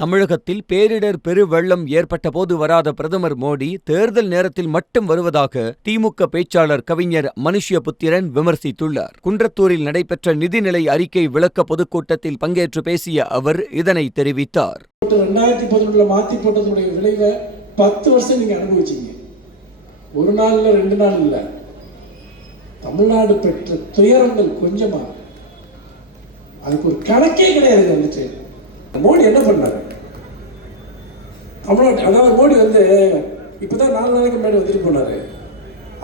தமிழகத்தில் பேரிடர் பெருவெள்ளம் ஏற்பட்ட போது வராத பிரதமர் மோடி தேர்தல் நேரத்தில் மட்டும் வருவதாக திமுக பேச்சாளர் கவிஞர் மனுஷ்யபுத்திரன் விமர்சித்துள்ளார். குன்றத்தூரில் நடைபெற்ற நிதிநிலை அறிக்கை விளக்க பொதுக்கூட்டத்தில் பங்கேற்று பேசிய அவர் இதனை தெரிவித்தார். 2011 மாத்தி போட்டதுடைய விளைவை 10 வருஷம் நீங்க அனுபவிச்சீங்க. ஒரு நாள் இல்ல, 2 நாள் இல்ல. தமிழ்நாடு பெற்ற துயரங்கள் கொஞ்சமா, அதுக்கு ஒரு கணக்கே கிடையாது. வந்துட்டு மோடி என்ன பண்ணாரு தமிழ்நாட்டு, அதாவது மோடி வந்து இப்பதான் 4 நாளைக்கு முன்னாடி வந்துட்டு போனாரு.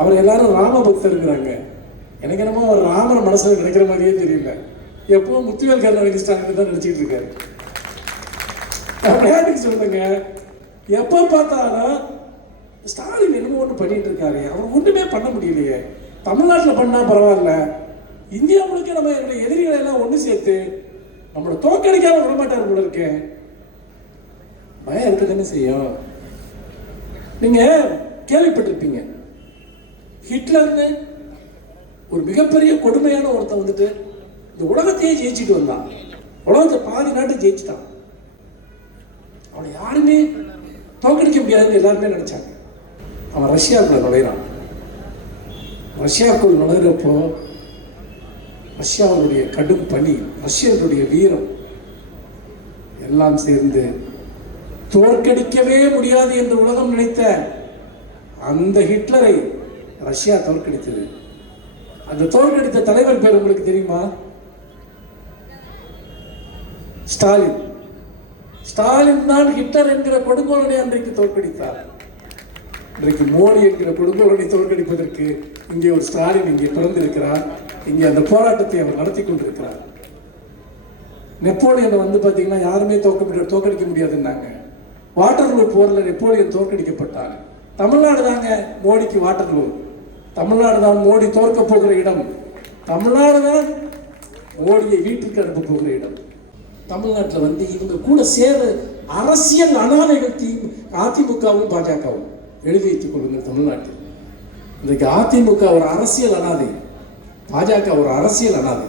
அவர் எல்லாரும் ராம பக்தர் இருக்கிறாங்க. எனக்கு என்னமோ அவர் ராமன மனசுல கிடைக்கிற மாதிரியே தெரியல. எப்பவும் முத்துவேல் கருணாநிதி ஸ்டாலின் தான் நினைச்சிட்டு இருக்காரு. விளையாட்டுக்கு சொல்லுங்க, எப்ப பார்த்தாலும் ஸ்டாலின் என்னமோ ஒன்று பண்ணிட்டு இருக்காரு. அவர் ஒண்ணுமே பண்ண முடியலையே. தமிழ்நாட்டில் பண்ணா பரவாயில்ல, இந்தியா முழுக்க நம்ம எதிரிகளை எல்லாம் ஒன்று சேர்த்து நம்மளை தோக்கடிக்காம விட மாட்டார் போல இருக்கு. பயம் இருக்குதானே செய்யும். நீங்க கேள்விப்பட்டிருப்பீங்க, ஹிட்லர்னு ஒரு மிகப்பெரிய கொடுமையான ஒருத்தன் வந்துட்டு இந்த உலகத்தையே ஜெயிச்சுட்டு வந்தான். உலகத்தை பாதி நாட்டை ஜெயிச்சுட்டான். அவனை யாருமே தோக்கடிக்க முடியாதுன்னு எல்லாருமே நினைச்சாங்க. அவன் ரஷ்யாவுக்குள்ள நுழையிறான். ரஷ்யாவுக்குள் நுழையிறப்போ ரஷ்யாவுடைய கடும் பணி, ரஷ்யர்களுடைய வீரம் எல்லாம் சேர்ந்து தோற்கடிக்கவே முடியாது என்று உலகம் நினைத்த அந்த ஹிட்லரை ரஷ்யா தோற்கடித்தது. அந்த தோற்கடித்த தலைவர் பேர் உங்களுக்கு தெரியுமா? ஸ்டாலின். ஸ்டாலின் தான் ஹிட்லர் என்கிற கொடுங்கோலனை அன்றைக்கு தோற்கடித்தார். இன்றைக்கு மோடி என்கிற கொடுங்கோலனை தோற்கடிப்பதற்கு இங்கே ஒரு ஸ்டாலின் இங்கே பிறந்திருக்கிறார். இங்கே அந்த போராட்டத்தை அவர் நடத்தி கொண்டிருக்கிறார். நெப்போலியனை வந்து பார்த்தீங்கன்னா யாருமே தோற்கடிக்க முடியாதுன்னாங்க. வாட்டர்லூ போரில் நெப்போலியன் தோற்கடிக்கப்பட்டார். தமிழ்நாடு தாங்க மோடிக்கு வாட்டர்லூ. தமிழ்நாடு தான் மோடி தோற்க போகிற இடம். தமிழ்நாடு தான் மோடியை வீட்டுக்கு அனுப்ப போகிற இடம். தமிழ்நாட்டில் வந்து இவங்க கூட சேர அரசியல் அனாதைகள் அதிமுகவும் பாஜகவும் எழுதி வைத்துக் கொள்ளுங்கள். தமிழ்நாட்டில் இன்றைக்கு அதிமுக ஒரு அரசியல் அனாதை, பாஜக ஒரு அரசியல் அனாதை.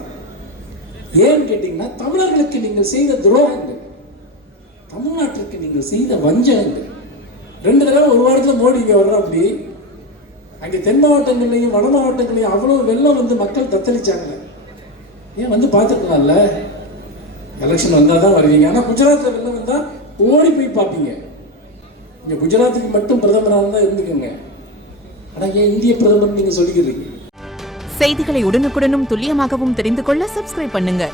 ஏன்னு கேட்டீங்கன்னா, தமிழர்களுக்கு நீங்கள் செய்த துரோகங்கள், தமிழ்நாட்டிற்கு நீங்கள் செய்த வஞ்சகங்கள். 2 தடவை ஒரு வாரத்தில் மோடி இங்கே வர்ற, அப்படி அங்கே தென் மாவட்டங்கள்லையும் வட மாவட்டங்களையும் அவ்வளோ வெள்ளம் வந்து மக்கள் தத்தளிச்சாங்க. ஏன் வந்து பார்த்துக்கலாம்ல? எலெக்ஷன் வந்தால் தான் வருவீங்க. ஆனால் குஜராத்தில் வெள்ளம் வந்தால் ஓடி போய் பார்ப்பீங்க. இங்கே குஜராத்துக்கு மட்டும் பிரதமராக தான் இருந்துக்கோங்க. ஆனால் ஏன் இந்திய பிரதமர் நீங்கள் சொல்லிக்கிறீங்க? செய்திகளை உடனுக்குடனும் துல்லியமாகவும் தெரிந்து கொள்ள சப்ஸ்கிரைப் பண்ணுங்க.